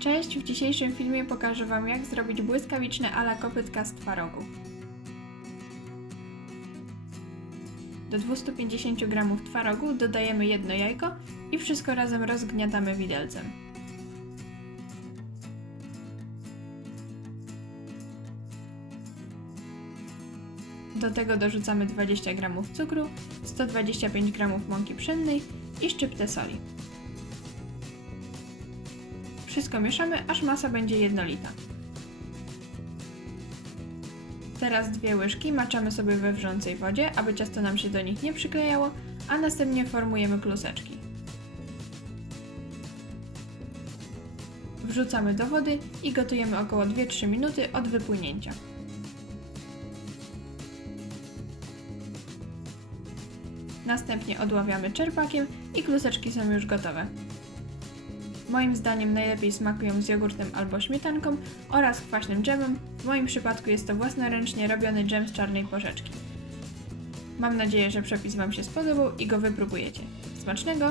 Cześć, w dzisiejszym filmie pokażę Wam jak zrobić błyskawiczne ala kopytka z twarogu. Do 250 g twarogu dodajemy jedno jajko i wszystko razem rozgniatamy widelcem. Do tego dorzucamy 20 g cukru, 125 g mąki pszennej i szczyptę soli. Wszystko mieszamy, aż masa będzie jednolita. Teraz dwie łyżki maczamy sobie we wrzącej wodzie, aby ciasto nam się do nich nie przyklejało, a następnie formujemy kluseczki. Wrzucamy do wody i gotujemy około 2-3 minuty od wypłynięcia. Następnie odławiamy czerpakiem i kluseczki są już gotowe. Moim zdaniem najlepiej smakują z jogurtem albo śmietanką oraz kwaśnym dżemem. W moim przypadku jest to własnoręcznie robiony dżem z czarnej porzeczki. Mam nadzieję, że przepis Wam się spodobał i go wypróbujecie. Smacznego!